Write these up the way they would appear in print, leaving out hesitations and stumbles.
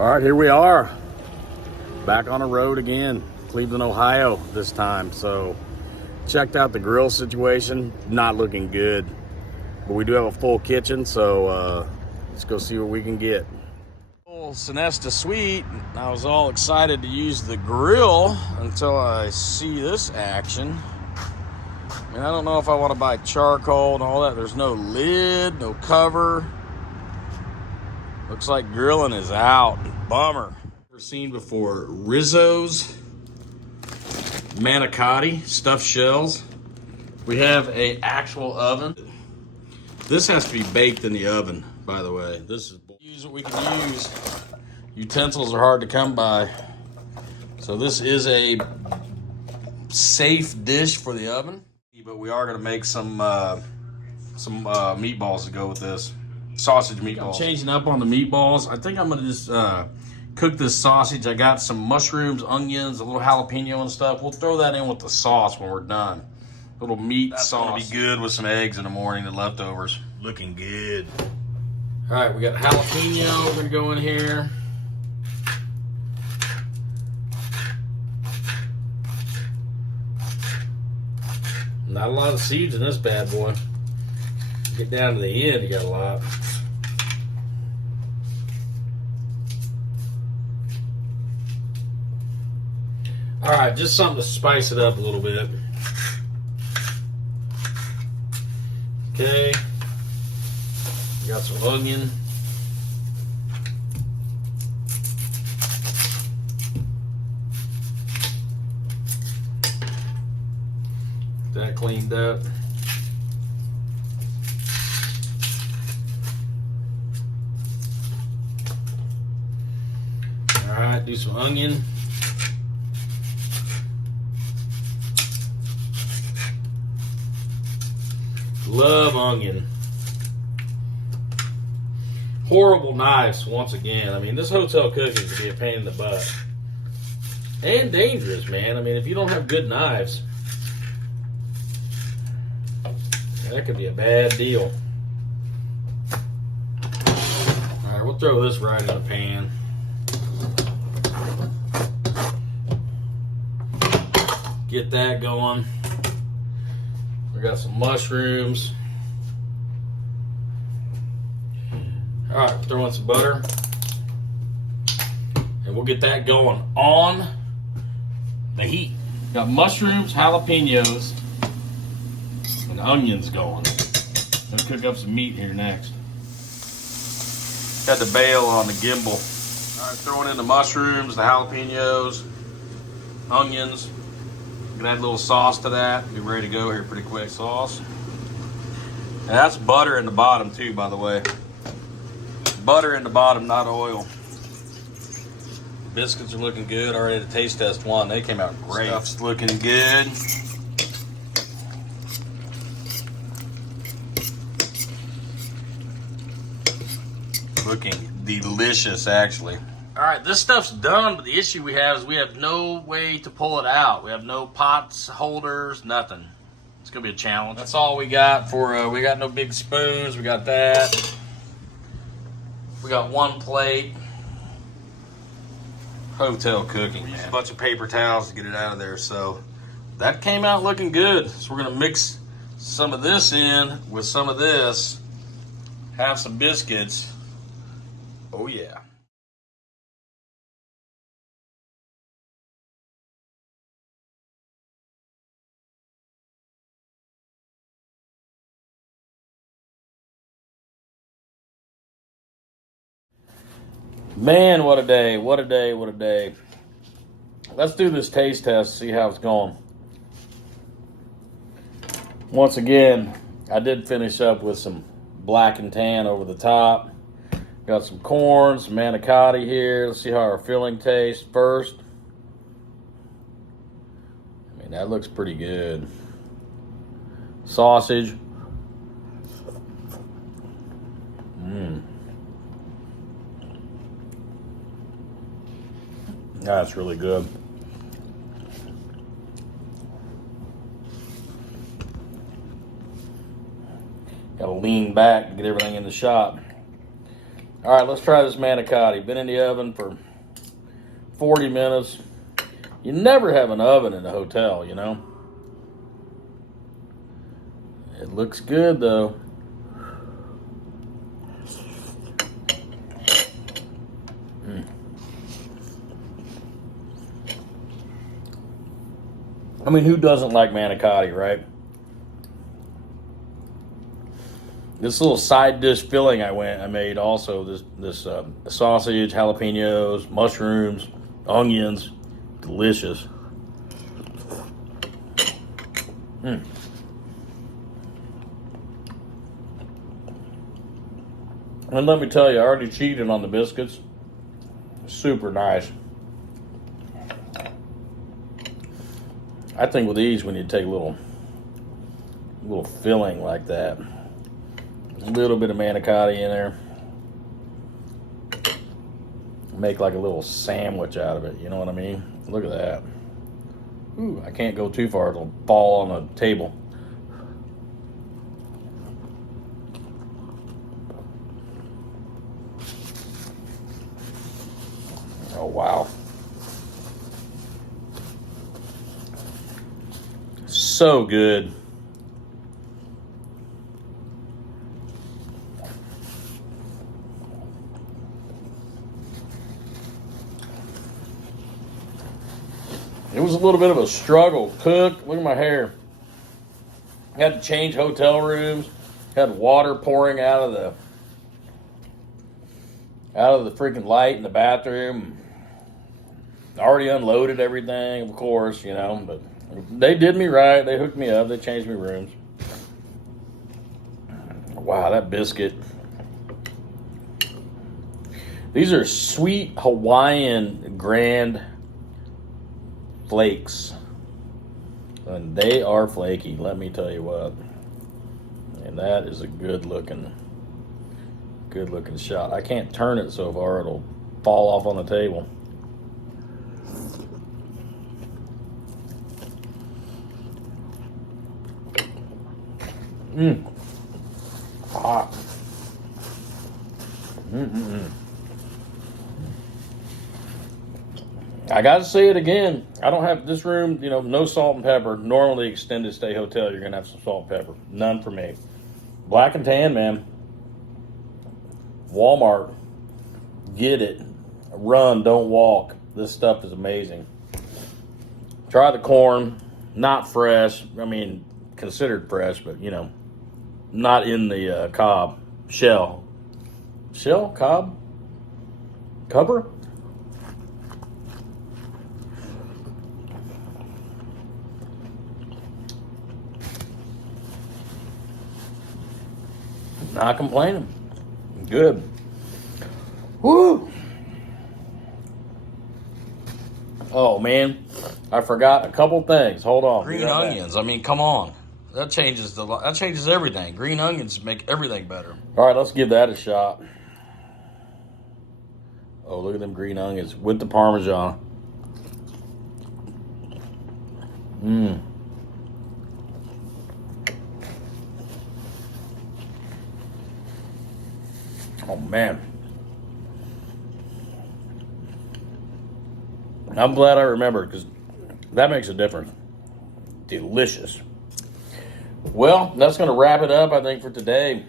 All right, here we are, back on the road again, Cleveland, Ohio this time. So checked out the grill situation, not looking good, but we do have a full kitchen, so let's go see what we can get. Old Sinesta Suite, I was all excited to use the grill until I see this action. I mean, I don't know if I want to buy charcoal and all that. There's no lid, no cover. Looks like grilling is out. Bummer. Never seen before. Rizzo's Manicotti stuffed shells. We have a actual oven. This has to be baked in the oven, by the way. This is use what we can use. Utensils are hard to come by. So this is a safe dish for the oven. But we are gonna make some meatballs to go with this. Sausage meatballs. I'm changing up on the meatballs. I think I'm gonna just cook this sausage. I got some mushrooms, onions, a little jalapeno and stuff. We'll throw that in with the sauce when we're done. A little meat sauce. That's gonna be good with some eggs in the morning, the leftovers. Looking good. All right, we got jalapeno. We're gonna go in here. Not a lot of seeds in this bad boy. Get down to the end, you got a lot. All right, just something to spice it up a little bit. Okay. Got some onion. That cleaned up. All right, do some onion. Love onion. Horrible knives once again. I mean, this hotel cooking can be a pain in the butt. And dangerous, man. I mean, if you don't have good knives, that could be a bad deal. All right, we'll throw this right in the pan. Get that going. We got some mushrooms. All right, throw in some butter. And we'll get that going on the heat. Got mushrooms, jalapenos, and onions going. Gonna cook up some meat here next. Got the bail on the gimbal. All right, throwing in the mushrooms, the jalapenos, onions. Gonna add a little sauce to that. Be ready to go here pretty quick. Sauce. And that's butter in the bottom too, by the way. Butter in the bottom, not oil. Biscuits are looking good. Already to taste test one. They came out great. Stuff's looking good. Looking delicious, actually. All right, this stuff's done, but the issue we have is we have no way to pull it out. We have no pots, holders, nothing. It's gonna be a challenge. That's all we got for, we got no big spoons. We got that. We got one plate. Hotel cooking, man. A bunch of paper towels to get it out of there. So that came out looking good. So we're gonna mix some of this in with some of this. Have some biscuits. Oh yeah. Man, what a day, what a day, what a day. Let's do this taste test, see how it's going. Once again, I did finish up with some black and tan over the top. Got some corn, some manicotti here. Let's see how our filling tastes first. I mean, that looks pretty good. Sausage. That's really good. Gotta lean back to get everything in the shot. All right, let's try this manicotti. Been in the oven for 40 minutes. You never have an oven in a hotel, you know. It looks good though. I mean, who doesn't like manicotti, right? This little side dish filling I made also, this sausage, jalapenos, mushrooms, onions, delicious. And let me tell you, I already cheated on the biscuits. Super nice. I think with these, we need to take a little filling like that. A little bit of manicotti in there. Make like a little sandwich out of it, you know what I mean? Look at that. Ooh, I can't go too far, it'll fall on the table. Oh, wow. So good. It was a little bit of a struggle. Cook, look at my hair. Had to change hotel rooms. Had water pouring out of the freaking light in the bathroom. Already unloaded everything, of course, you know, but they did me right. They hooked me up. They changed me rooms. Wow, that biscuit. These are sweet Hawaiian Grand Flakes. And they are flaky, let me tell you what. And that is a good looking shot. I can't turn it so far it'll fall off on the table. Hot. I gotta say it again. I don't have this room, you know, no salt and pepper. Normally, extended stay hotel, you're gonna have some salt and pepper. None for me. Black and tan, man. Walmart. Get it. Run, don't walk. This stuff is amazing. Try the corn. Not fresh. I mean, considered fresh, but, you know, not in the cob. Shell? Cob? Cover? Not complaining. Good. Woo! Oh, man. I forgot a couple things. Hold on. Green onions. I mean, come on. That changes everything. Green onions make everything better. All right, let's give that a shot. Oh, look at them green onions with the Parmesan. Oh, man. I'm glad I remembered because that makes a difference. Delicious. Well, that's going to wrap it up, I think, for today.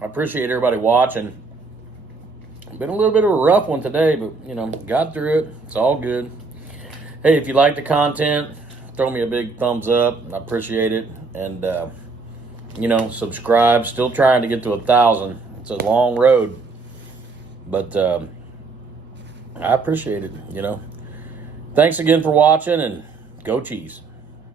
I appreciate everybody watching. Been a little bit of a rough one today, but, you know, got through it. It's all good. Hey, if you like the content, throw me a big thumbs up. I appreciate it. And, you know, subscribe. Still trying to get to 1,000. It's a long road. But I appreciate it, you know. Thanks again for watching, and go Cheese.